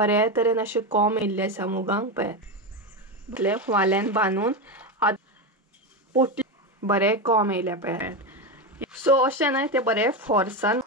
बरे तरेन अशें कोंब येयल्ले आसा मुगांक पळय म्हटले वाल्यान बांदून पोटली बरे कोंब येयले पळय सो अशें न्हय ते बरे फोर्सान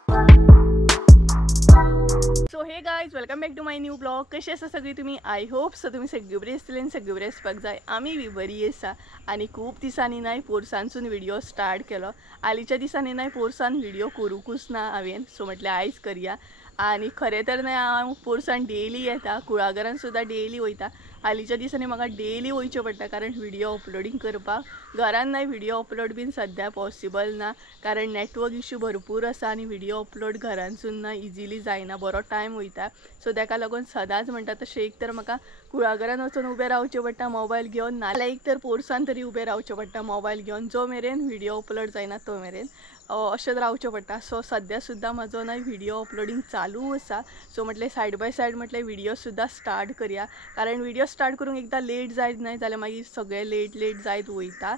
so hey guys welcome back to my new blog कशी आसा सगळी तुम्ही आय होप सो तुम्ही सगळी बरी आसतली आनी सगळी बरी आसपाक जाय आमी बी बरी आसा आनी खूब दिसांनी नाही पोरसानसून व्हिडिओ स्टार्ट केलो हालींच्या दिसांनी नाही पोरसान व्हिडिओ करूंकूच ना हांवें सो म्हटलें आयज करया आनी खरें तर न्हय हांव पोरसान डेली येता कुळागरान सुद्दां डेली वयता हालींच्या दिसांनी म्हाका डेली वयचें पडटा कारण व्हिडिओ अपलोडींग करपाक घरान नाही व्हिडिओ अपलोड बीन सद्या पॉसिबल ना कारण नेटवर्क इश्यू भरपूर आसा आनी व्हिडिओ अपलोड घरानसून ना इजिली जायना बरो टायम वयता सो ताका लागून सदांच म्हणटा तशें एक तर म्हाका कुळागरान वचून उबें रावचें पडटा मोबायल घेवन नाल्यार एक तर पोरसान तरी उबें रावचें पडटा मोबायल घेवन जो मेरेन व्हिडिओ अपलोड जायना तो मेरेन अशें रावचें पडटा सो सद्या सुद्दां म्हाजो ना व्हिडिओ अपलोडींग चालू आसा सो म्हटलें सायड बाय सायड म्हटलें व्हिडिओ सुद्दां स्टार्ट करया कारण व्हिडिओ स्टार्ट करूंक एकदां लेट जायत न्हय जाल्यार मागीर सगळें लेट जायत वयता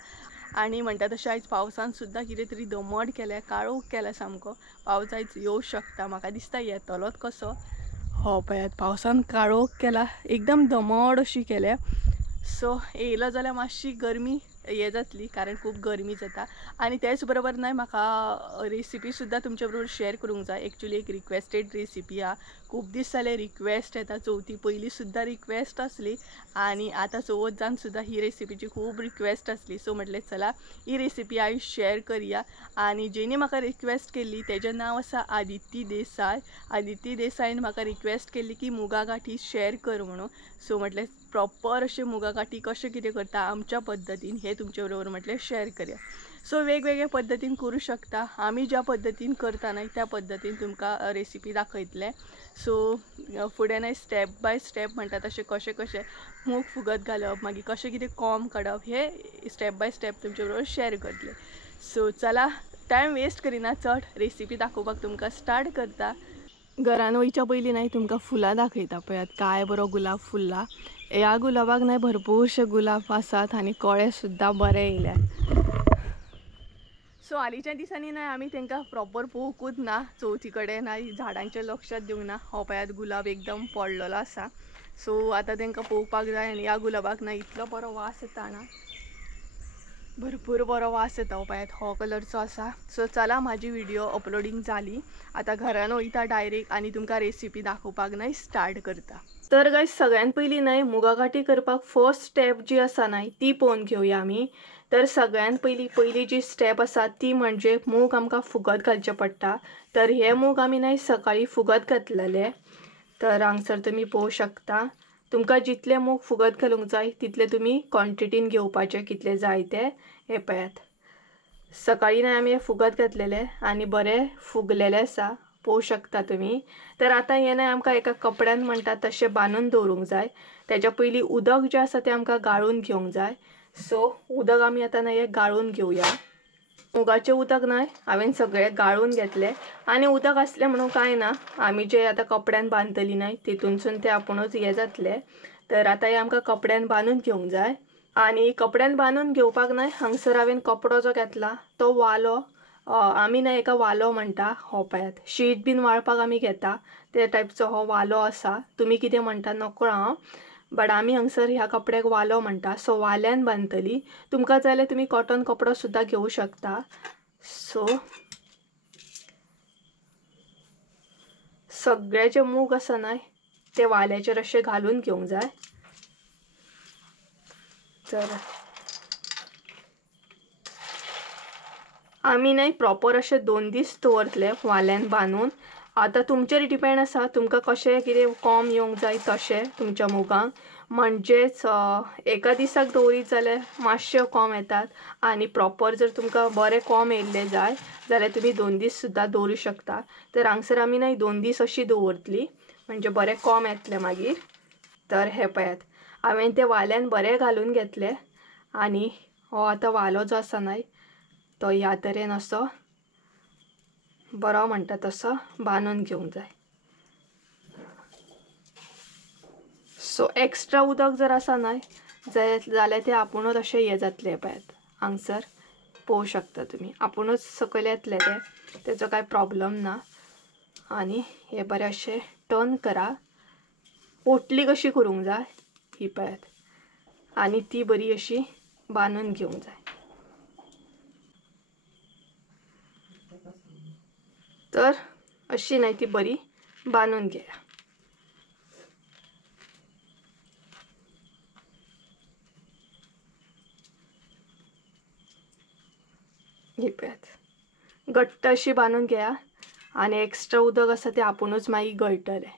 आनी म्हणटा तशें आयज पावसान सुद्दां कितें तरी दमट केल्या काळोख केल्या सामको पावस आयज येवं शकता म्हाका दिसता येतलोच कसो हो पळयात पावसान काळोख केला एकदम दमट अशी केल्या सो येयलो जाल्यार मातशी गरमी हे जातली कारण खूब गरमी जाता आनी त्याच बरोबर न्हय म्हाका रेसिपी सुद्दां तुमच्या बरोबर शेअर करूंक जाय एक्चुअली एक रिक्वेस्टेड रेसिपी हा खूब दीस जाले रिक्वेस्ट येता चवथी पयलीं सुद्दां रिक्वेस्ट आसली आनी आतां चवथ जावन सुद्दां ही रेसिपीची खूब रिक्वेस्ट आसली सो म्हटलें चला ही रेसिपी आयज शेअर करया आनी जेणी म्हाका रिक्वेस्ट केल्ली तेजें नांव आसा आदिती देसाईन म्हाका रिक्वेस्ट केल्ली की मुगा गाठी शेअर कर म्हणून सो म्हटलें प्रॉपर अशें मुगा गाठी कशें कितें करता आमच्या पद्दतीन हे तुमचे बरोबर म्हटलें शेअर करया सो वेगवेगळ्या पद्दतीन करूं शकता आमी ज्या पद्दतीन करता न्हय त्या पद्दतीन तुमकां रेसिपी दाखयतले सो फुडें न्हय स्टेप बाय स्टेप म्हणटा तशें कशें मूग फुगत घालप मागीर कशें कितें कोंब काडप हे स्टेप बाय स्टेप तुमचे बरोबर शेअर करतले सो चला टायम वेस्ट करिना चड रेसिपी दाखोवपाक तुमकां स्टार्ट करता घरान वयच्या पयलीं न्हय तुमकां फुलां दाखयता पळयात काय बरो गुलाब फुल्ला ह्या गुलाबाक न्हय भरपूरशे गुलाब आसात आनी कळे सुद्दां बरे येयल्यात सो हालींच्या दिसांनी न्हय आमी तांकां प्रॉपर पळोवंकूच ना चवथी कडेन ना झाडांचेर लक्षात दिवंक ना हो पळयात गुलाब एकदम पडलेलो आसा सो आतां तांकां पळोवपाक जाय आनी ह्या गुलाबाक न्हय इतलो बरो वास येता ना भरपूर बरो वास येता पळयात हो कलरचो आसा सो चला म्हाजी व्हिडिओ अपलोडींग जाली आतां घरान वयता डायरेक्ट आनी तुमकां रेसिपी दाखोवपाक न्हय स्टार्ट करता तर गायज सगळ्यान पयलीं न्हय मुगा गाठी करपाक फर्स्ट स्टेप जी आसा न्हय ती पळोवन घेवया आमी तर सगळ्यान पयली जी स्टेप आसा ती म्हणजे मूग आमकां फुगत घालचे पडटा तर हे मूग आमी न्हय सकाळी फुगत घातलेले तर हांगसर तुमी पळोवं शकता तुमकां जितले मूग फुगत घालूंक जाय तितले तुमी क्वॉन्टिटीन घेवपाचे कितले जाय ते हे पळयात सकाळी न्हय आमी हे फुगत घातलेले आनी बरे फुगलेले आसा पळोवं शकता तुमी तर आतां हे न्हय आमकां एका कपड्यान म्हणटा तशें बांदून दवरूंक जाय तेच्या पयलीं उदक जें आसा तें आमकां गाळून घेवंक जाय सो उदक आमी आतां न्हय हे गाळून घेवया मुगाचें उदक न्हय हांवें सगळें गाळून घेतलें आनी उदक आसलें म्हणून कांय ना आमी जे आतां कपड्यान बांदतली न्हय तितूनसून तें आपुणूच हें जातलें तर आतां हें आमकां कपड्यान बांदून घेवंक जाय आनी कपड्यान बांदून घेवपाक न्हय हांगसर हांवें कपडो जो घेतला तो वालो आमी न्हय एका वालो म्हणटा हो पळयात शीत बीन वाळपाक आमी घेता ते टायपचो हो वालो आसा तुमी कितें म्हणटा नकळो हांव बट आमी हांगसर ह्या कपड्याक वालो म्हणटा सो वाल्यान बांदतली तुमकां जाय जाल्यार तुमी कॉटन कपडो सुद्दां घेवं शकता सो सगळे जे मूग आसा न्हय ते वाल्याचेर अशें घालून घेवंक जाय तर आमी न्हय प्रॉपर अशें 2 दीस दवरतले वाल्यान बांदून आतां तुमचेर डिपेंड आसा तुमकां कशें कितें कोंब येवंक जाय तशें तुमच्या मुगांक म्हणजेच एका दिसाक दवरीत जाल्यार मातशे कोंब येतात आनी प्रॉपर जर तुमकां बरे कोंब येयल्ले जाय जाल्यार तुमी 2 दीस सुद्दां दवरूं शकता तर हांगसर आमी न्हय 2 दीस अशी दवरतली म्हणजे बरे कोंब येतले मागीर तर हे पळयात हांवें ते वाल्यान बरे घालून घेतले आनी हो आतां वालो जो आसा न्हय तो ह्या तरेन असो बरो म्हणटा तसो बांदून घेवंक जाय सो एक्स्ट्रा उदक जर आसा न्हय जाल्यार ते आपुणूच अशें हे जातले पळयात हांगसर पळोवं शकता तुमी आपुणूच सकयल येतले ते तेजो कांय प्रॉब्लम ना आनी हे बरे अशें टर्न करा पोटली कशी करूंक जाय ही पळयात, आणि ती बरी अशी बांदून घेवंक जाय. तर अशी नाही ती बरी बांदून घेया. ही पळयात घट्ट अशी बांदून घ्या आणि एक्स्ट्रा उदक आसा ते आपुणूच मागीर गळटले.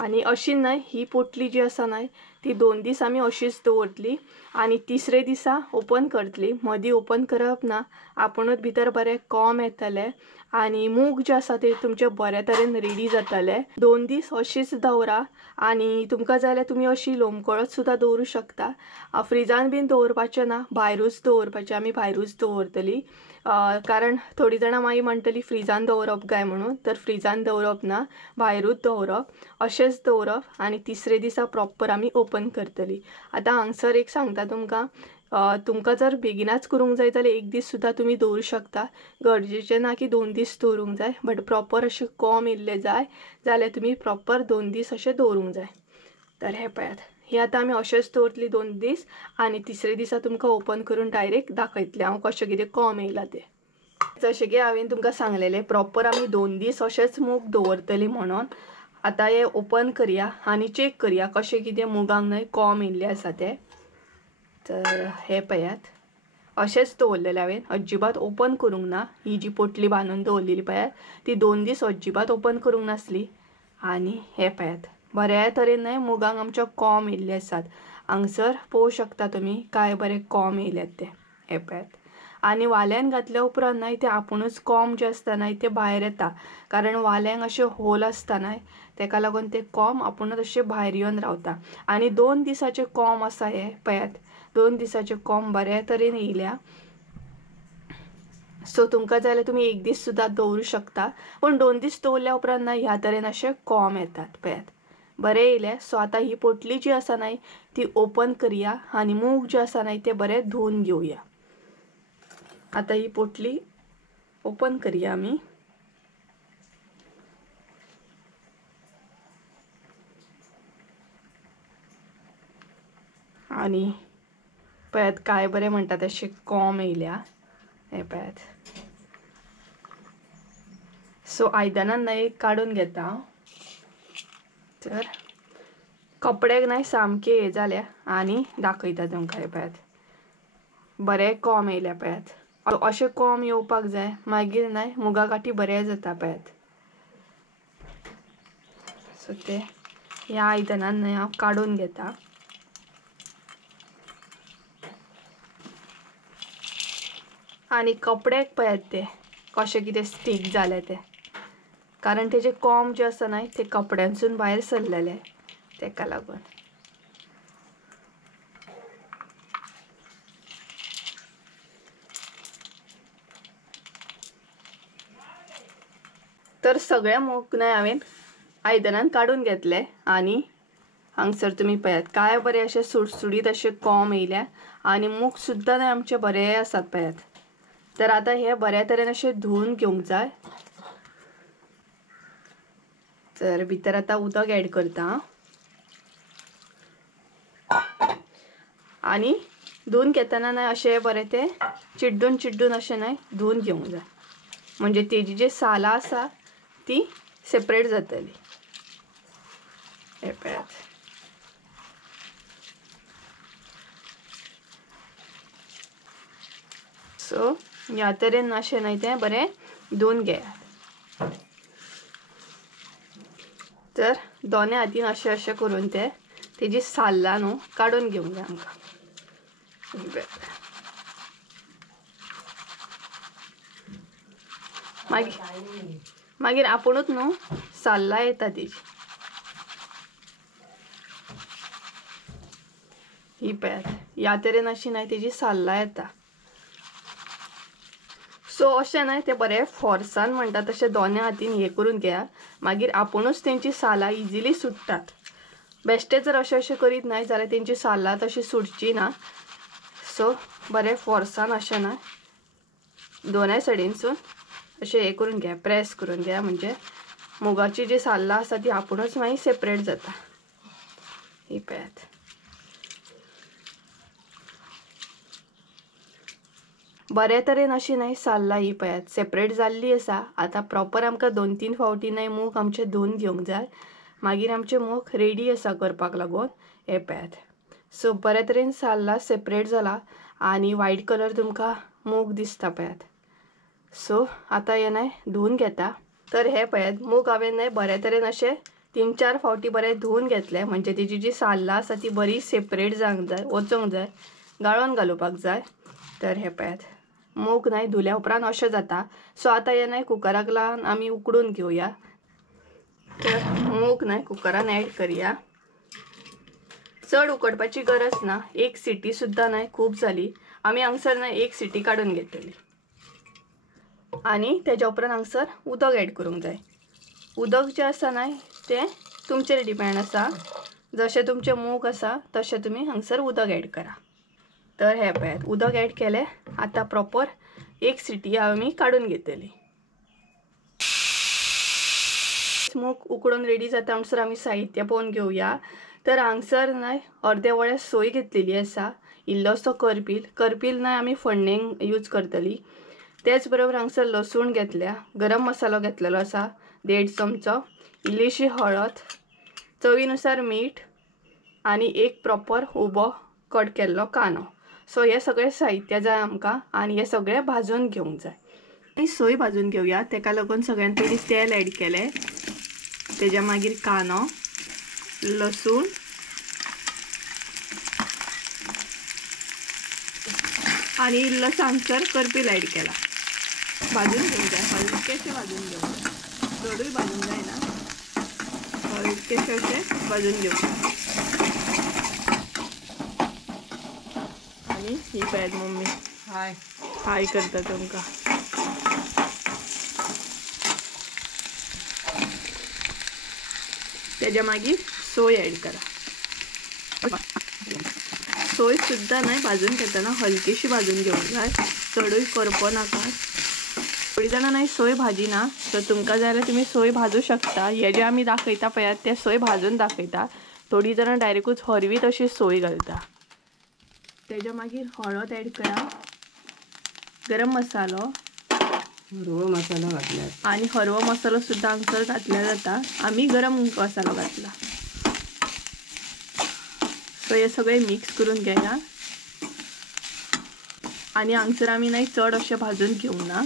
आणि अशी नाही ही पोटली जी आसा नाही ती 2 दीस आमी अशीच दवरतली आणि तिसरे दिसा ओपन करतली. मदीं ओपन करप ना, आपुणूच भितर बरें कोंब येतले आणि मूग जे आसा ते तुमचे बऱ्या तरेन रेडी जातले. 2 दीस अशीच दवरा आणि तुमकां जाय जाल्यार तुमी अशी लोंबकळत सुद्दां दवरूं शकता. फ्रिजान बीन दवरपाचें ना, भायरूच दवरपाचें. आमी भायरूच दवरतली कारण थोडी जाणां मागीर म्हणटली फ्रिजान दवरप काय म्हणून. तर फ्रिजान दवरप ना, भायरूच दवरप. अशेंच दवरप आणि तिसरे दिसा प्रॉपर आमी ओपन करतली. आतां हांगसर एक सांगता तुमकां, तुमकां जर बेगिनाच करूंक जाय जाल्यार 1 दीस सुद्दां तुमी दवरूं शकता. गरजेचें ना की 2 दीस दवरूंक जाय, बट प्रॉपर अशें कोंब येयल्ले जाय जाल्यार तुमी प्रॉपर 2 दीस अशें दवरूंक जाय. तर हे पळयात, ही आतां आमी अशेंच दवरतली 2 दीस आणि तिसरे दिसा तुमकां ओपन करून डायरेक्ट दाखयतलें हांव कशें कितें कोंब येयला तें. जशें की हांवें तुमकां सांगलेलें, प्रॉपर आमी 2 दीस अशेंच मूग दवरतली म्हणून. आतां हे ओपन करया आणि चेक करया कशें कितें मुगांक न्हय कोंब येयल्ले आसा ते. तर हे पळयात, अशेंच दवरलेलें हांवें, अजिबात ओपन करूंक ना. ही जी पोटली बांदून दवरलेली पळयात ती 2 दीस अजिबात ओपन करूंक नासली. आणि हे पळयात बऱ्या तरेन न्हय मुगांक आमच्या कोंब येयल्ले आसात. हांगसर पळोवंक शकता तुमी काय बरे कोंब येयल्यात ते. हे पळयात, आणि वाल्यान घातल्या उपरांत न्हय ते आपुणूच कोंब जे आसता न्हय ते भायर येता, कारण वाल्यांक अशे होल आसता न्हय, तेका लागून ते कोंब आपुणूच अशे भायर येवन रावता. आणि 2 दिसाचे कोंब आसा हे पळयात, 2 दिसाचे कोंब बऱ्या तरेन येयल्या. सो तुमकां जाय जाल्यार तुमी 1 दीस सुद्दां दवरूं शकता, पूण 2 दीस दवरल्या उपरांत न्हय ह्या तरेन अशे कोंब येतात पळयात, बरे येयले. सो आतां ही पोटली जी आसा न्हय ती ओपन करया आणि मूग जे आसा न्हय ते बरे धुवन घेवया. आता ही पोटली ओपन करूया आमी. आणि पळयात काय बरे म्हणटा तशे कोंब येयल्या. हे पळयात. सो आयदनान न्हय काडून घेता. तर कपडे न्हय सामके हे जाल्या आणि दाखयता तुमकां. हे पळयात बरे कोंब येयल्या पळयात. अशें कोंब येवपाक जाय, मागीर न्हय मुगा गाठी बरे जाता पळयात. सो ते ह्या आयदनान न्हय हांव काडून घेता. आणि कपड्याक पळयात ते कशें कितें स्टीक जाले ते, कारण तेजे कोंब जे आसा न्हय ते कपड्यांसून भायर सरलेले, तेका लागून. तर सगळे मूग न्हय हांवें आयदनान काडून घेतले आणि हांगसर तुमी पळयात काय बरे अशे सुटसुटीत अशे कोंब येयल्या आणि मूग सुद्दां न्हय आमचे बरे आसात पळयात. तर आतां हे बऱ्या तरेन अशे धुवन घेवंक जाय. तर भितर आतां उदक ऍड करता आणि धुवन घेतना न्हय अशे बरे ते चिड्डून चिड्डून अशे न्हय धुवन घेवंक जाय, म्हणजे तेजी जी सालां आसा ती सेपरेट जातली. हे पळयात. सो ह्या तरेन अशें न्हय तें बरें धुवन घेयात. तर दोनी हातीन अशें अशें करून ते तेजी साल्लां न्हू काडून घेवंक जाय आमकां. मागीर आपुणूच न्हू साल्लां येता तेजी. ही पळयात ह्या तरेन अशी न्हय तेजी साल्लां येता. सो अशें न्हय ते बरे फोर्सान म्हणटा तशें दोनी हातीन हे करून घेया, मागीर आपुणूच तेंची सालां इजिली सुट्टात. बेश्टे जर अशें अशें करीत न्हय जाल्यार तेंची सालां तशी सुटची ना. सो बरे फोर्सान अशें न्हय दोनाय सायडीनसून अशें हे करून घेया, प्रेस करून घेया, म्हणजे मुगाची जी साल्ला आसा ती आपुणूच मागीर सेपरेट जाता। ही पळयात, बरे तरेन अशी न्हय साल्ला ही पळयात सेपरेट जाल्ली आसा। आता प्रॉपर आमकां 2-3 फावटी न्हय मूग आमचे धुवन घेवंक जाय, मागीर आमचे मूग रेडी आसा करपाक लागून। हे पळयात, सो बरे तरेन साल्ला सेपरेट जाला आणि व्हाईट कलर तुमकां मूग दिसता पळयात। सो आता हे न्हय धुवन घेता। तर हे पळयात मूग हांवें न्हय बरे तरेन अशे 3-4 फावटी बरे धुवन घेतले, म्हणजे तेजी जी साल्ला आसा ती बरी सेपरेट जावंक जाय, वचोंक जाय, गाळोन घालूपाक जाय। तर हे पळयात मूग न्हय धुल्या उपरांत अशें जाता। सो आता हे न्हय कुकराक लावन आमी उकडून घेवया। तर मूग न्हय कुकरान ॲड करया। चड उकडपाची गरज ना, 1 सिटी सुद्दां न्हय खूब जाली। आमी हांगसर न्हय 1 सिटी काडून घेतली आणि तेज्या उपरांत हांगसर उदक ॲड करूंक जाय। उदक जे आसा न्हय तें तुमचेर डिपेंड आसा, जशें तुमचे मूग आसा तशें तुमी हांगसर उदक ॲड करा। तर हे पळयात उदक ॲड केले, आता प्रॉपर 1 सिटी आमी काडून घेतली। मूग उकडून रेडी जाता म्हणसर आमी साहित्य पळोवन घेवया। तर हांगसर न्हय अर्दे वळे सोय घेतलेली आसा, इल्लोसो करपील न्हय आमी फोडणेक यूज करतली। तेच बरोबर हांगसर लसूण घेतल्या, गरम मसालो घेतलेलो आसा 1.5 चमचो, इल्लीशी हळद, चवीनुसार मीठ आणि एक प्रॉपर उबो कट केल्लो कांदो। सो हे सगळे साहित्य जाय आमकां आणि हे सगळे भाजून घेवंक जाय। आनी सोय भाजून घेवया, तेका लागून सगळ्यान पयलीं तेल ॲड केलें, तेज्या मागीर कांदो, लसूण आणि इल्लोसो हांगसर करपील ॲड केला। भाजून घेवंक जाय, हलकेशें भाजून घेवंक जाय, चडूय भाजूंक जायना, हलकेशें अशें भाजून घेवंक जाय। आणि ही पळयात मम्मी हाय करता तुमकां। तेज्या मागीर सोय ॲड करा। सोय सुद्दां न्हय भाजून घेतना हलकीशी भाजून घेवंक जाय, चडूय करपो नाका। थोडी जाणां न्हय सोय भाजिना, तर तुमकां जाय जाल्यार तुमी सोय भाजू शकता। हे जे आमी दाखयता पळयात ते सोय भाजून दाखयता, थोडी जाणां डायरेक्टूच हरवी तशी सोय घालता। तेज्या मागीर हळद ॲड करा, गरम मसालो, हरवो मसालो घातला आणि हरवो मसालो सुद्दां हांगसर घातल्या जाता। आमी गरम मसालो घातला। सो हे सगळे मिक्स करून घेया आणि हांगसर आमी न्हय चड अशें भाजून घेवंक ना।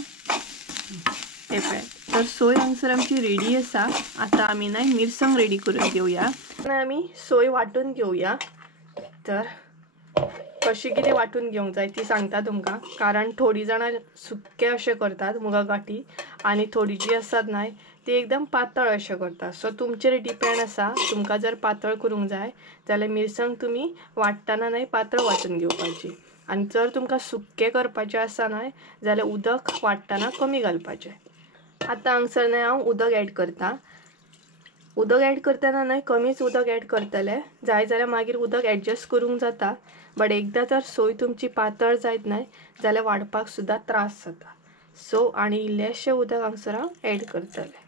हे पळयात, तर सोय हांगसर आमची रेडी आसा। आता आमी न्हय मिरसांग रेडी करून घेवया। आमी सोय वाटून घेवया। तर कशी कितें वाटून घेवंक जाय ती सांगता तुमकां, कारण थोडी जाणां सुक्के अशें करतात मुगा गाठी आणि थोडी जी आसात न्हय ती एकदम पातळ अशें करतात। सो तुमचेर डिपेंड आसा, तुमकां जर पातळ करूंक जाय जाल्यार मिरसांग तुमी वाटतना न्हय पातळ वाटून घेवपाची, आणि जर तुमकां सुक्के करपाचें आसा न्हय जाल्यार उदक वाटतना कमी घालपाचें। आता हांगसर न्हय हांव उदक ॲड करता। उदक ॲड करतना न्हय कमीच उदक ॲड करतले, जाय जाल्यार मागीर उदक ॲडजस्ट करूंक जाता। बट एकदां जर सोय तुमची पातळ जायत न्हय जाल्यार वाडपाक सुद्दां त्रास जाता। सो आणि इल्लेशें उदक हांगसर हांव ॲड करतलें।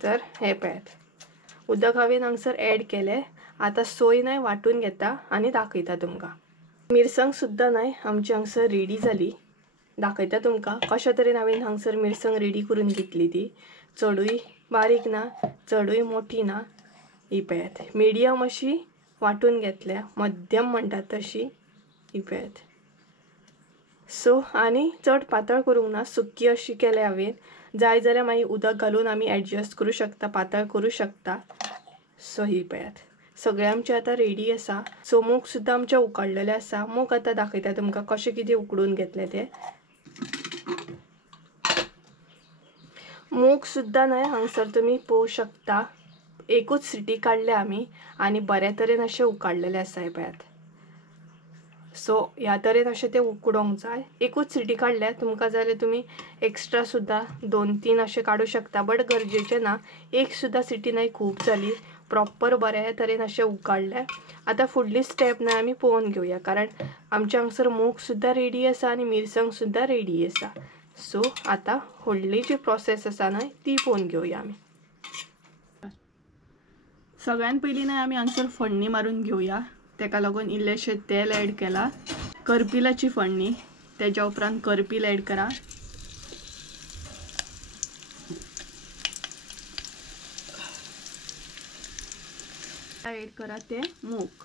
तर हे पळयात उदक हांवें हांगसर ॲड केलें। आता सोय न्हय वाटून घेता आणि दाखयता तुमकां। मिरसांग सुद्दां न्हय आमची हांगसर रेडी जाली, दाखयता तुमकां कशा तरेन हांवें हांगसर मिरसांग रेडी करून घेतली ती। चडूय बारीक ना, चडूय मोठी ना, ही पळयात मिडियम अशी वाटून घेतल्या, मध्यम म्हणटात तशी, ही पळयात। सो आणि चड पातळ करूंक ना, सुक्की अशी केल्या हांवें। जाय जाल्यार मागीर उदक घालून आमी ॲडजस्ट करूं शकता, पातळ करूं शकता। सो ही पळयात सगळें आमचें आतां रेडी आसा। सो मूग सुद्दां आमचें उकडलेलें आसा। मूग आतां दाखयता तुमकां कशें कितें उकडून घेतलें तें। मूग सुद्दां न्हय हांगसर तुमी पळोवं शकता, एकूच सिटी काडल्या आमी आणि बऱ्या तरेन अशें उकडलेलें आसा। हे पळयात, सो ह्या तरेन अशें तें उकडोवंक जाय। एकूच सिटी काडल्या, तुमकां जाय जाल्यार तुमी एक्स्ट्रा सुद्दां 2-3 अशें काडूं शकता, बट गरजेचें ना। एक सुद्दां सिटी न्हय खूब जाली, प्रॉपर बऱ्या तरेन अशें उकडलें। आता फुडली स्टेप न्हय आमी पळोवन घेवया, कारण आमच्या हांगसर मूग सुद्दां रेडी आसा आणि मिरसांग सुद्दां रेडी आसा। सो आता व्हडली जी प्रोसेस आसा न्हय ती पळोवन घेवया आमी. सगळ्यान पयलीं न्हय आमी हांगसर फोडणी मारून घेवया. तेका लागून इल्लेशें तेल ऍड केला. करपिलाची फोडणी, तेच्या उपरांत करपील ऍड करा. ऍड करा ते मूग.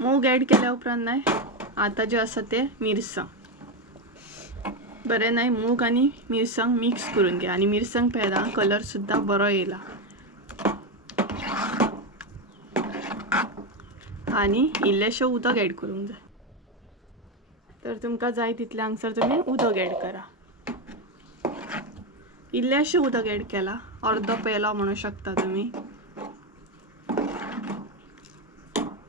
मूग ऍड केल्या उपरांत नाही आता जे आसा ते मिरसांग बरें नाही मूग आणि मिरसांग मिक्स करून घ्या. आणि मिरसांग पळयला कलर सुद्धा बरो येयला. आणि इल्लेशें उदक ऍड करूंक जाय. तर तुमकां जाय तितले हांगसर तुमी उदक ऍड करा. इल्लेशें उदक ऍड केला, अर्दो पेलो म्हणू शकता तुम्ही.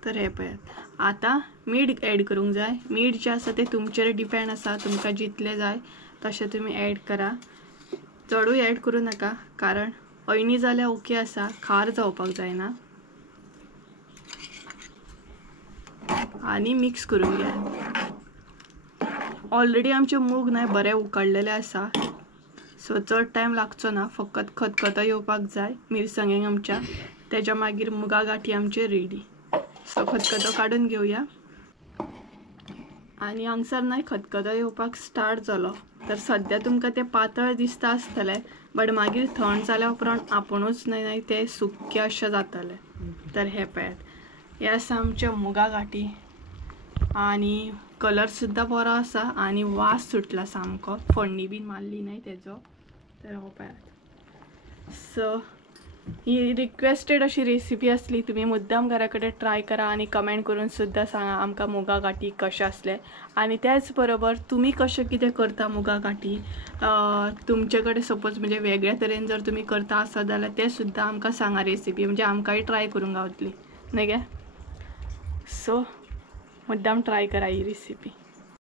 तर हे पळयात. आता मीठ ऍड करूंक जाय. मीठ जे आसा ते तुमचेर डिपेंड आसा, तुमकां जितले जाय तशें तुमी ऍड करा. चडूय ऍड करूं नाका, कारण अळणी जाल्यार ओके आसा, खार जावपाक जायना. आणि मिक्स करून घ्या. ऑलरेडी आमचे मूग नाही बरे उकडलेले आसा, सो चड टायम लागचो ना. फकत खतखतो येवपाक जाय मिरसांगेक आमच्या. तेच्या मागीर मुगा गाठी आमचे रेडी. सो खतखतो काढून घेवया. आणि हांगसर नाही खतखतो येवपाक स्टार्ट जालो तर सध्या तुमकां ते पातळ दिसता आसतले, बट मागीर थंड जाल्या उपरांत आपुणूच नाही ते सुक्के अशें जातले. तर हे पळयात, हे आसा आमचे मुगा गाठी. आणि कलर सुद्धा बरो आसा आणि वास सुटला सामको. फोडणी बीन मारली नाही तेजो. तर हो पळयात. सो ही रिक्वेस्टेड अशी रेसिपी असली, तुम्ही मुद्दाम घरा कडेन ट्राय करा आणि कमेंट करून सुद्धा सांगा आमकां मुगा गाठी कशे असले. आणि त्याच बरोबर तुम्ही कशें कितें करता मुगा गाठी. तुमचे कडेन सपोज म्हणजे वेगळ्या तरेन जर तुम्ही करता आसत जाल्यार ते सुद्धा आमकां सांगा रेसिपी, म्हणजे आमकांय ट्राय करूंक गावतली न्हय गे. सो मुद्दाम ट्राय करा ही रेसिपी.